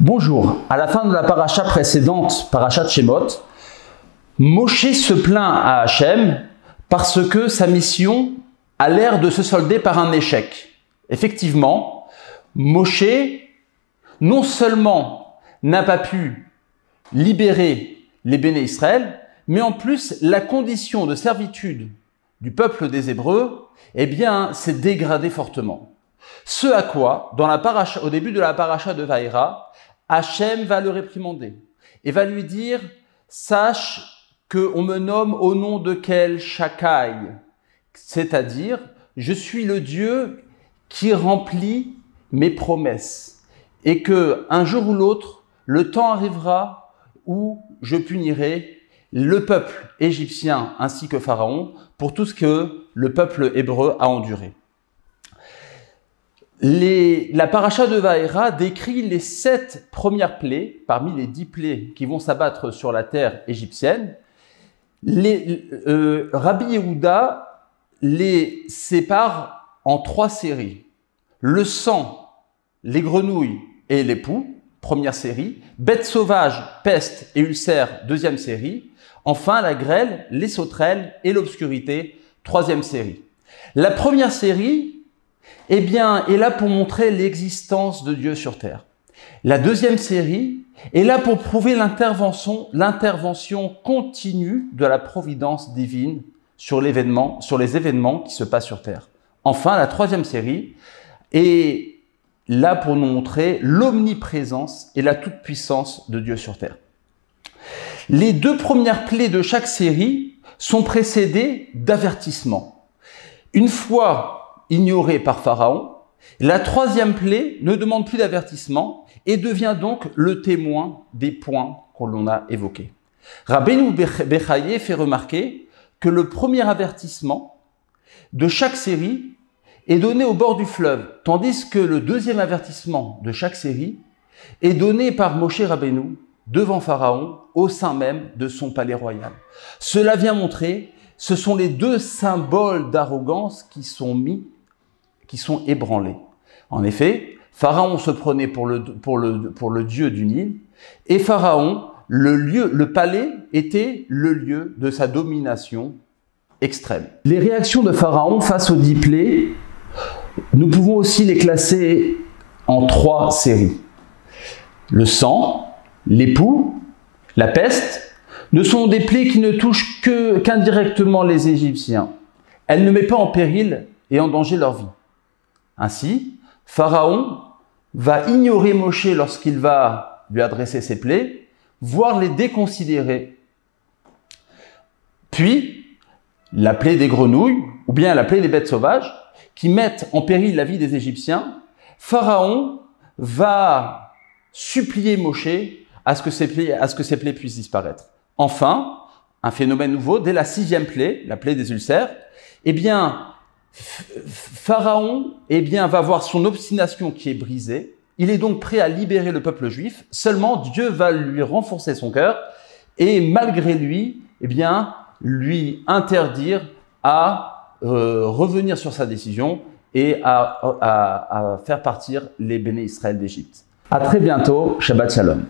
Bonjour, à la fin de la paracha précédente, paracha Shemot, Moshe se plaint à Hachem parce que sa mission a l'air de se solder par un échec. Effectivement, Moshe, non seulement n'a pas pu libérer les béné Israël, mais en plus, la condition de servitude du peuple des Hébreux, eh bien, s'est dégradée fortement. Ce à quoi, au début de la paracha de Vaïra, Hachem va le réprimander et va lui dire « Sache qu'on me nomme au nom de quel Shakai ?» C'est-à-dire, je suis le Dieu qui remplit mes promesses et que un jour ou l'autre, le temps arrivera où je punirai le peuple égyptien ainsi que Pharaon pour tout ce que le peuple hébreu a enduré. La paracha de Vaïra décrit les 7 premières plaies, parmi les 10 plaies qui vont s'abattre sur la terre égyptienne. Rabbi Yehuda les sépare en 3 séries. Le sang, les grenouilles et les poux, première série. Bêtes sauvages, peste et ulcères, deuxième série. Enfin, la grêle, les sauterelles et l'obscurité, troisième série. La première série, eh bien, est là pour montrer l'existence de Dieu sur terre. La deuxième série est là pour prouver l'intervention continue de la providence divine sur les événements qui se passent sur terre. Enfin, la troisième série est là pour nous montrer l'omniprésence et la toute-puissance de Dieu sur terre. Les 2 premières plaies de chaque série sont précédées d'avertissements. Une fois ignorée par Pharaon, la 3e plaie ne demande plus d'avertissement et devient donc le témoin des points qu'on a évoqués. Rabbeinu Bechaye fait remarquer que le premier avertissement de chaque série est donné au bord du fleuve, tandis que le 2e avertissement de chaque série est donné par Moshe Rabbeinu devant Pharaon, au sein même de son palais royal. Cela vient montrer, ce sont les 2 symboles d'arrogance qui sont ébranlés. En effet, Pharaon se prenait pour le dieu du Nil, et Pharaon, le palais, était le lieu de sa domination extrême. Les réactions de Pharaon face aux 10 plaies, nous pouvons aussi les classer en 3 séries. Le sang, les poux, la peste, ne sont des plaies qui ne touchent qu'indirectement les Égyptiens. Elles ne mettent pas en péril et en danger leur vie. Ainsi, Pharaon va ignorer Moshe lorsqu'il va lui adresser ses plaies, voire les déconsidérer. Puis, la plaie des grenouilles, ou bien la plaie des bêtes sauvages, qui mettent en péril la vie des Égyptiens, Pharaon va supplier Moshe à ce que ces plaies puissent disparaître. Enfin, un phénomène nouveau, dès la 6e plaie, la plaie des ulcères, eh bien, Pharaon va voir son obstination qui est brisée. Il est donc prêt à libérer le peuple juif. Seulement, Dieu va lui renforcer son cœur et malgré lui, lui interdire à revenir sur sa décision et à faire partir les béné Israël d'Égypte. À très bientôt, Shabbat Shalom.